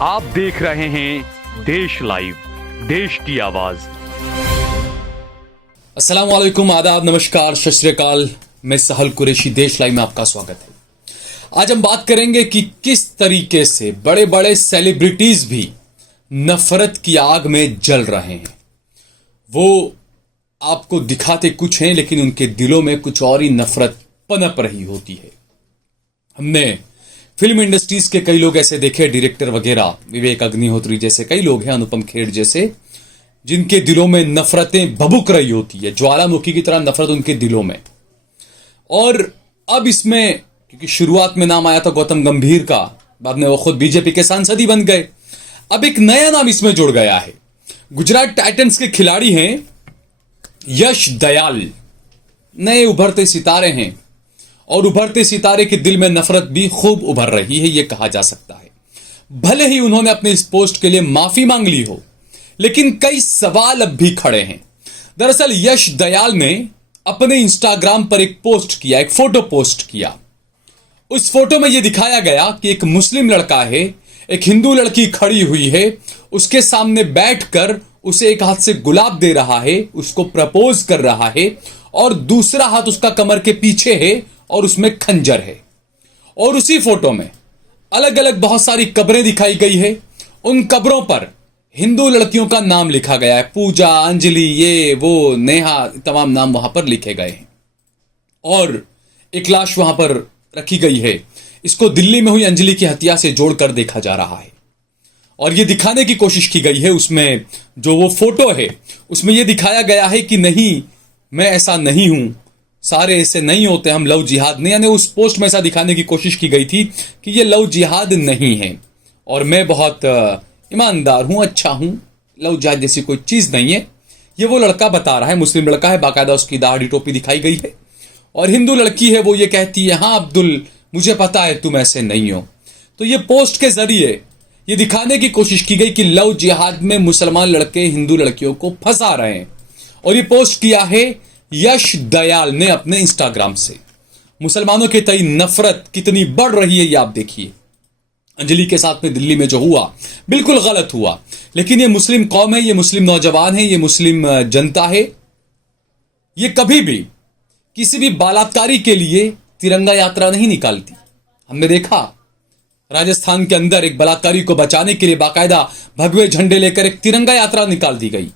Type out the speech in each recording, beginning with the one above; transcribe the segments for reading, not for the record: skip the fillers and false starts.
आप देख रहे हैं देश लाइव, देश की आवाज। अस्सलाम वालेकुम, आदाब, नमस्कार, सत श्री अकाल। मैं सहल कुरैशी, देश लाइव में आपका स्वागत है। आज हम बात करेंगे कि किस तरीके से बड़े बड़े सेलिब्रिटीज भी नफरत की आग में जल रहे हैं। वो आपको दिखाते कुछ हैं, लेकिन उनके दिलों में कुछ और ही नफरत पनप रही होती है। हमने फिल्म इंडस्ट्रीज के कई लोग ऐसे देखे, डायरेक्टर वगैरह, विवेक अग्निहोत्री जैसे कई लोग हैं, अनुपम खेर जैसे, जिनके दिलों में नफरतें भभुक रही होती है, ज्वालामुखी की तरह नफरत उनके दिलों में। और अब इसमें, क्योंकि शुरुआत में नाम आया था गौतम गंभीर का, बाद में वो खुद बीजेपी के सांसद ही बन गए, अब एक नया नाम इसमें जुड़ गया है। गुजरात टाइटंस के खिलाड़ी हैं यश दयाल, नए उभरते सितारे हैं, और उभरते सितारे के दिल में नफरत भी खूब उभर रही है, यह कहा जा सकता है। भले ही उन्होंने अपने इस पोस्ट के लिए माफी मांग ली हो, लेकिन कई सवाल अब भी खड़े हैं। दरअसल यश दयाल ने अपने इंस्टाग्राम पर एक पोस्ट किया, एक फोटो पोस्ट किया। उस फोटो में यह दिखाया गया कि एक मुस्लिम लड़का है, एक हिंदू लड़की खड़ी हुई है, उसके सामने बैठकर उसे एक हाथ से गुलाब दे रहा है, उसको प्रपोज कर रहा है, और दूसरा हाथ उसका कमर के पीछे है और उसमें खंजर है। और उसी फोटो में अलग अलग बहुत सारी कब्रें दिखाई गई है। उन कब्रों पर हिंदू लड़कियों का नाम लिखा गया है, पूजा, अंजलि, ये वो, नेहा, तमाम नाम वहां पर लिखे गए हैं। और एक लाश वहां पर रखी गई है। इसको दिल्ली में हुई अंजलि की हत्या से जोड़कर देखा जा रहा है। और ये दिखाने की कोशिश की गई है, उसमें जो वो फोटो है उसमें यह दिखाया गया है कि नहीं, मैं ऐसा नहीं हूं, सारे ऐसे नहीं होते, हम लव जिहाद नहीं, यानी उस पोस्ट में ऐसा दिखाने की कोशिश की गई थी कि ये लव जिहाद नहीं है और मैं बहुत ईमानदार हूं, अच्छा हूं, लव जिहाद जैसी कोई चीज नहीं है। ये वो लड़का बता रहा है, मुस्लिम लड़का है, बाकायदा उसकी दाढ़ी टोपी दिखाई गई है। और हिंदू लड़की है, वो ये कहती है, हाँ अब्दुल, मुझे पता है तुम ऐसे नहीं हो। तो ये पोस्ट के जरिए ये दिखाने की कोशिश की गई कि लव जिहाद में मुसलमान लड़के हिंदू लड़कियों को फंसा रहे हैं। और ये पोस्ट किया है यश दयाल ने अपने इंस्टाग्राम से। मुसलमानों के तई नफरत कितनी बढ़ रही है ये आप देखिए। अंजलि के साथ में दिल्ली में जो हुआ बिल्कुल गलत हुआ, लेकिन ये मुस्लिम कौम है, ये मुस्लिम नौजवान है, ये मुस्लिम जनता है, ये कभी भी किसी भी बलात्कारी के लिए तिरंगा यात्रा नहीं निकालती। हमने देखा राजस्थान के अंदर एक बलात्कारी को बचाने के लिए बाकायदा भगवे झंडे लेकर एक तिरंगा यात्रा निकाल दी गई।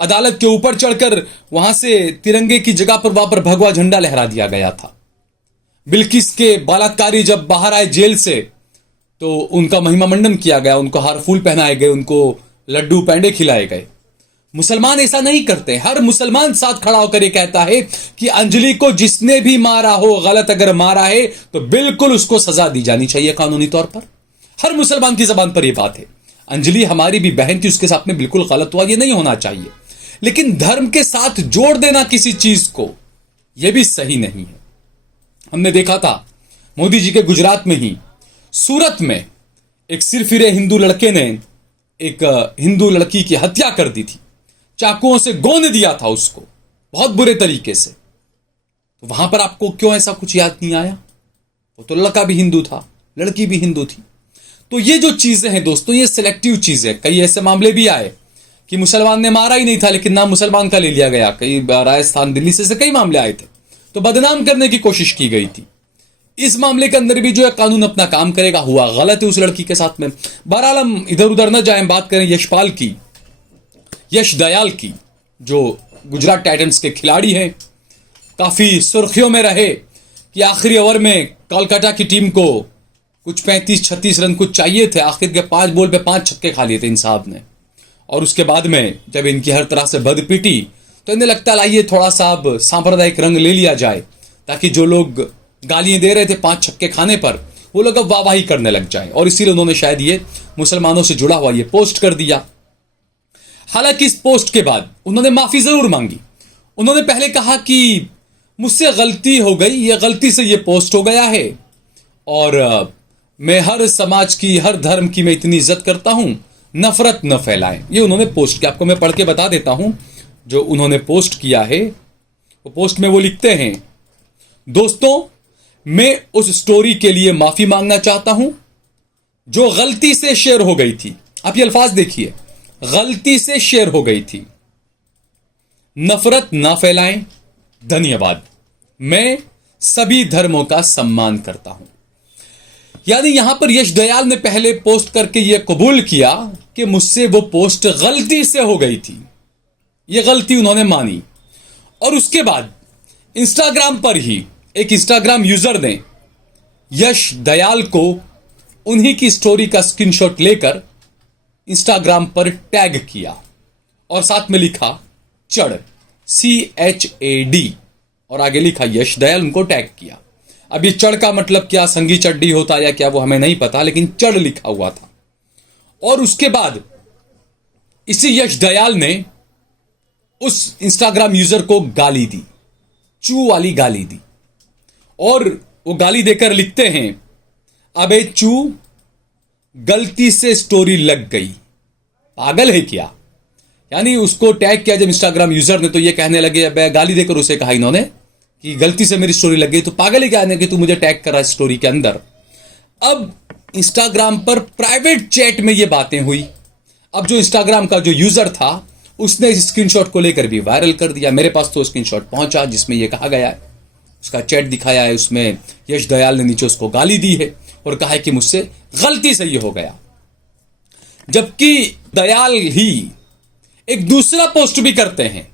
अदालत के ऊपर चढ़कर वहां से तिरंगे की जगह पर वहां पर भगवा झंडा लहरा दिया गया था। बिल्किस के बलात्कारी जब बाहर आए जेल से तो उनका महिमा मंडन किया गया, उनको हार फूल पहनाए गए, उनको लड्डू पेंडे खिलाए गए। मुसलमान ऐसा नहीं करते। हर मुसलमान साथ खड़ा होकर ये कहता है कि अंजलि को जिसने भी मारा हो, गलत अगर मारा है तो बिल्कुल उसको सजा दी जानी चाहिए कानूनी तौर पर। हर मुसलमान की जबान पर यह बात है। अंजलि हमारी भी बहन थी, उसके साथ में बिल्कुल गलत हुआ, ये नहीं होना चाहिए, लेकिन धर्म के साथ जोड़ देना किसी चीज को, यह भी सही नहीं है। हमने देखा था मोदी जी के गुजरात में ही सूरत में एक सिरफिरे हिंदू लड़के ने एक हिंदू लड़की की हत्या कर दी थी, चाकुओं से गोंद दिया था उसको बहुत बुरे तरीके से। तो वहां पर आपको क्यों ऐसा कुछ याद नहीं आया? वो तो लड़का भी हिंदू था, लड़की भी हिंदू थी। तो ये जो चीजें हैं दोस्तों, ये सिलेक्टिव चीजें। कई ऐसे मामले भी आए कि मुसलमान ने मारा ही नहीं था, लेकिन नाम मुसलमान का ले लिया गया। कई राजस्थान, दिल्ली से कई मामले आए थे, तो बदनाम करने की कोशिश की गई थी। इस मामले के अंदर भी जो है कानून अपना काम करेगा। हुआ गलत है उस लड़की के साथ में। बहरहाल हम इधर उधर न जाएं, बात करें यशपाल की, यश दयाल की, जो गुजरात टाइटंस के खिलाड़ी हैं। काफी सुर्खियों में रहे कि आखिरी ओवर में कोलकाता की टीम को कुछ 35-36 रन कुछ चाहिए थे। आखिर के 5 बॉल पे 5 छक्के खा लिए थे इन साहब ने। और उसके बाद में जब इनकी हर तरह से बद पीटी तो इन्हें लगता लाइए थोड़ा सा अब सांप्रदायिक रंग ले लिया जाए, ताकि जो लोग गालियां दे रहे थे 5 छक्के खाने पर, वो लोग अब वाहवाही करने लग जाएं। और इसीलिए उन्होंने शायद ये मुसलमानों से जुड़ा हुआ ये पोस्ट कर दिया। हालांकि इस पोस्ट के बाद उन्होंने माफी जरूर मांगी। उन्होंने पहले कहा कि मुझसे गलती हो गई, ये गलती से ये पोस्ट हो गया है, और मैं हर समाज की, हर धर्म की मैं इतनी इज्जत करता हूं, नफरत न फैलाएं। ये उन्होंने पोस्ट किया। आपको मैं पढ़ के बता देता हूं जो उन्होंने पोस्ट किया है। वो पोस्ट में वो लिखते हैं, दोस्तों मैं उस स्टोरी के लिए माफी मांगना चाहता हूं जो गलती से शेयर हो गई थी, आप ये अल्फाज देखिए, गलती से शेयर हो गई थी। नफरत ना फैलाएं, धन्यवाद, मैं सभी धर्मों का सम्मान करता हूं। यानी यहां पर यश दयाल ने पहले पोस्ट करके यह कबूल किया कि मुझसे वो पोस्ट गलती से हो गई थी, यह गलती उन्होंने मानी। और उसके बाद इंस्टाग्राम पर ही एक इंस्टाग्राम यूजर ने यश दयाल को उन्हीं की स्टोरी का स्क्रीनशॉट लेकर इंस्टाग्राम पर टैग किया और साथ में लिखा चढ़, CHAD, और आगे लिखा यश दयाल, उनको टैग किया। अब ये चढ़ का मतलब क्या, संगी चड्डी होता या क्या, वो हमें नहीं पता, लेकिन चढ़ लिखा हुआ था। और उसके बाद इसी यश दयाल ने उस इंस्टाग्राम यूजर को गाली दी, चू वाली गाली दी। और वो गाली देकर लिखते हैं, अबे चू, गलती से स्टोरी लग गई, पागल है क्या। यानी उसको टैग किया जब इंस्टाग्राम यूजर ने, तो ये कहने लगे, अब गाली देकर उसे कहा इन्होंने कि गलती से मेरी स्टोरी लग गई, तो पागल है क्या कि तू मुझे टैग कर रहा है स्टोरी के अंदर। अब इंस्टाग्राम पर प्राइवेट चैट में ये बातें हुई। अब जो इंस्टाग्राम का जो यूजर था उसने इस स्क्रीनशॉट को लेकर भी वायरल कर दिया। मेरे पास तो स्क्रीनशॉट पहुंचा जिसमें यह कहा गया है, उसका चैट दिखाया है, उसमें यश दयाल ने नीचे उसको गाली दी है और कहा है कि मुझसे गलती से ये हो गया। जबकि दयाल ही एक दूसरा पोस्ट भी करते हैं,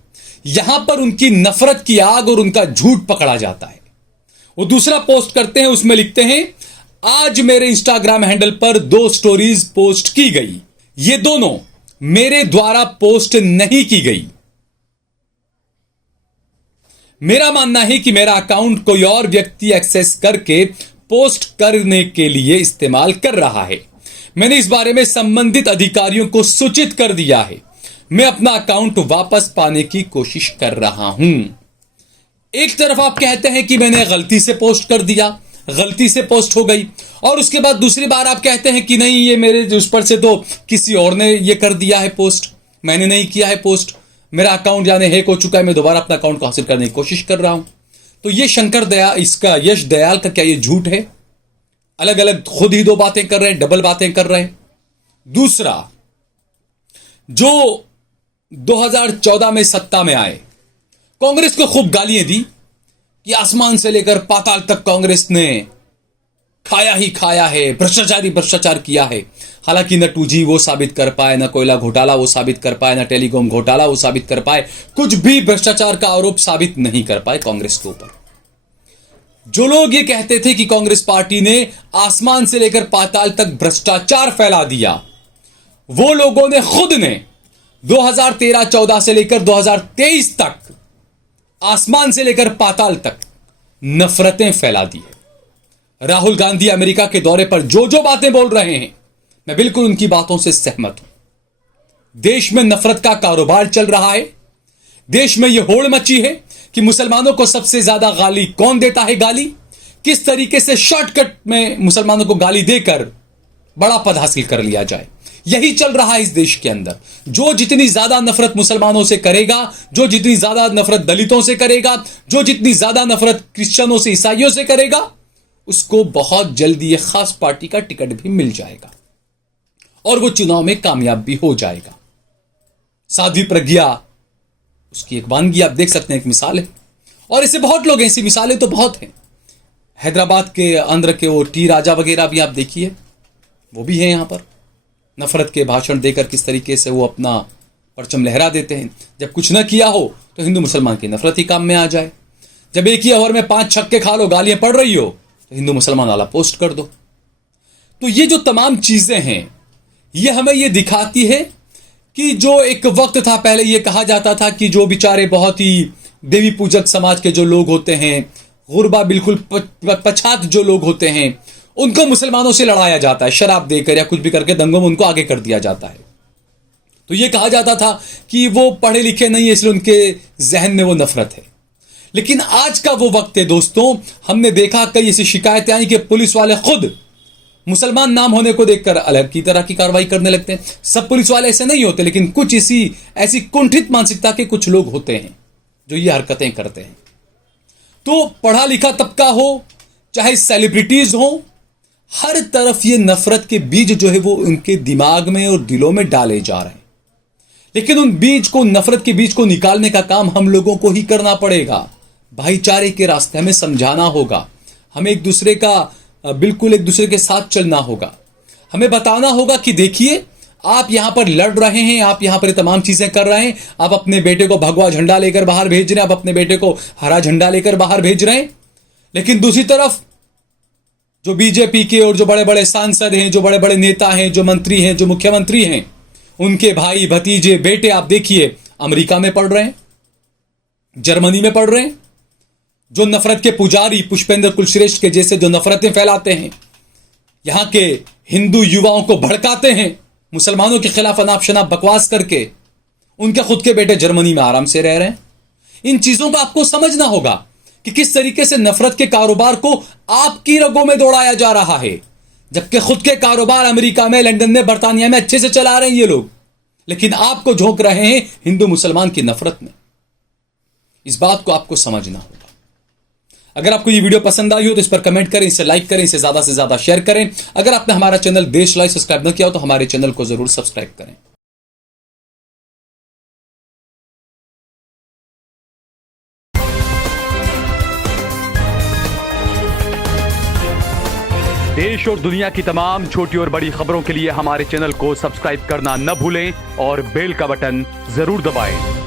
यहां पर उनकी नफरत की आग और उनका झूठ पकड़ा जाता है। वो दूसरा पोस्ट करते हैं, उसमें लिखते हैं, आज मेरे इंस्टाग्राम हैंडल पर 2 स्टोरीज पोस्ट की गई, ये दोनों मेरे द्वारा पोस्ट नहीं की गई। मेरा मानना है कि मेरा अकाउंट कोई और व्यक्ति एक्सेस करके पोस्ट करने के लिए इस्तेमाल कर रहा है। मैंने इस बारे में संबंधित अधिकारियों को सूचित कर दिया है। मैं अपना अकाउंट वापस पाने की कोशिश कर रहा हूं। एक तरफ आप कहते हैं कि मैंने गलती से पोस्ट कर दिया, गलती से पोस्ट हो गई, और उसके बाद दूसरी बार आप कहते हैं कि नहीं, ये मेरे उस पर से तो किसी और ने ये कर दिया है पोस्ट, मैंने नहीं किया है पोस्ट, मेरा अकाउंट जाने हैक हो चुका है, मैं दोबारा अपना अकाउंट को हासिल करने की कोशिश कर रहा हूं। तो ये शंकर दयाल, इसका यश दयाल का क्या ये झूठ है? अलग अलग खुद ही 2 बातें कर रहे हैं, डबल बातें कर रहे हैं। दूसरा, जो 2014 में सत्ता में आए, कांग्रेस को खूब गालियां दी कि आसमान से लेकर पाताल तक कांग्रेस ने खाया ही खाया है, भ्रष्टाचार ही भ्रष्टाचार किया है। हालांकि न 2G वो साबित कर पाए, न कोयला घोटाला वो साबित कर पाए, न टेलीकॉम घोटाला वो साबित कर पाए, कुछ भी भ्रष्टाचार का आरोप साबित नहीं कर पाए कांग्रेस के ऊपर। जो लोग ये कहते थे कि कांग्रेस पार्टी ने आसमान से लेकर पाताल तक भ्रष्टाचार फैला दिया, वो लोगों ने खुद ने 2013-14 से लेकर 2023 तक आसमान से लेकर पाताल तक नफरतें फैला दी है। राहुल गांधी अमेरिका के दौरे पर जो जो बातें बोल रहे हैं, मैं बिल्कुल उनकी बातों से सहमत हूं। देश में नफरत का कारोबार चल रहा है। देश में यह होड़ मची है कि मुसलमानों को सबसे ज्यादा गाली कौन देता है, गाली किस तरीके से शॉर्टकट में मुसलमानों को गाली देकर बड़ा पद हासिल कर लिया जाए, यही चल रहा है इस देश के अंदर। जो जितनी ज्यादा नफरत मुसलमानों से करेगा, जो जितनी ज्यादा नफरत दलितों से करेगा, जो जितनी ज्यादा नफरत क्रिश्चियनों से, ईसाइयों से करेगा, उसको बहुत जल्दी एक खास पार्टी का टिकट भी मिल जाएगा और वो चुनाव में कामयाब भी हो जाएगा। साध्वी प्रज्ञा उसकी एक वानगी आप देख सकते हैं, एक मिसाल है। और ऐसे बहुत लोग हैं, ऐसी मिसालें तो बहुत हैं। हैदराबाद के आंध्र के वो टी राजा वगैरह भी आप देखिए, वो भी हैं यहां पर। नफरत के भाषण देकर किस तरीके से वो अपना परचम लहरा देते हैं। जब कुछ न किया हो तो हिंदू मुसलमान की नफरत ही काम में आ जाए। जब एक ही ओवर में 5 छक्के खा लो, गालियां पड़ रही हो, तो हिंदू मुसलमान वाला पोस्ट कर दो। तो ये जो तमाम चीजें हैं, ये हमें ये दिखाती है कि जो एक वक्त था, पहले ये कहा जाता था कि जो बेचारे बहुत ही देवी पूजक समाज के जो लोग होते हैं, गुरबा बिल्कुल पछात जो लोग होते हैं, उनको मुसलमानों से लड़ाया जाता है, शराब देकर या कुछ भी करके दंगों में उनको आगे कर दिया जाता है। तो ये कहा जाता था कि वो पढ़े लिखे नहीं है, इसलिए उनके जहन में वो नफरत है। लेकिन आज का वो वक्त है दोस्तों, हमने देखा कई ऐसी शिकायतें आई कि पुलिस वाले खुद मुसलमान नाम होने को देखकर अलग की तरह की कार्रवाई करने लगते हैं। सब पुलिस वाले ऐसे नहीं होते, लेकिन कुछ ऐसी कुंठित मानसिकता के कुछ लोग होते हैं जो ये हरकतें करते हैं। तो पढ़ा लिखा तबका हो, चाहे सेलिब्रिटीज हो, हर तरफ ये नफरत के बीज जो है वो उनके दिमाग में और दिलों में डाले जा रहे हैं। लेकिन उन बीज को, नफरत के बीज को निकालने का काम हम लोगों को ही करना पड़ेगा। भाईचारे के रास्ते हमें समझाना होगा, हमें एक दूसरे का बिल्कुल एक दूसरे के साथ चलना होगा। हमें बताना होगा कि देखिए, आप यहां पर लड़ रहे हैं, आप यहां पर तमाम चीजें कर रहे हैं, आप अपने बेटे को भगवा झंडा लेकर बाहर भेज रहे हैं, आप अपने बेटे को हरा झंडा लेकर बाहर भेज रहे हैं, लेकिन दूसरी तरफ जो बीजेपी के और जो बड़े बड़े सांसद हैं, जो बड़े बड़े नेता हैं, जो मंत्री हैं, जो मुख्यमंत्री हैं, उनके भाई भतीजे बेटे आप देखिए अमेरिका में पढ़ रहे हैं, जर्मनी में पढ़ रहे हैं। जो नफरत के पुजारी पुष्पेंद्र कुलश्रेष्ठ के जैसे जो नफरतें फैलाते हैं, यहां के हिंदू युवाओं को भड़काते हैं, मुसलमानों के खिलाफ अनाप शनाप बकवास करके, उनके खुद के बेटे जर्मनी में आराम से रह रहे हैं। इन चीजों को आपको समझना होगा कि किस तरीके से नफरत के कारोबार को आपकी रगों में दौड़ाया जा रहा है, जबकि खुद के कारोबार अमेरिका में, लंदन में, बर्तानिया में अच्छे से चला रहे हैं ये लोग, लेकिन आपको झोंक रहे हैं हिंदू मुसलमान की नफरत में। इस बात को आपको समझना होगा। अगर आपको ये वीडियो पसंद आई हो तो इस पर कमेंट करें, इसे लाइक करें, इसे ज्यादा से ज्यादा शेयर करें। अगर आपने हमारा चैनल देश लाइव सब्सक्राइब न किया हो तो हमारे चैनल को जरूर सब्सक्राइब करें। देश और दुनिया की तमाम छोटी और बड़ी खबरों के लिए हमारे चैनल को सब्सक्राइब करना न भूलें और बेल का बटन जरूर दबाएं।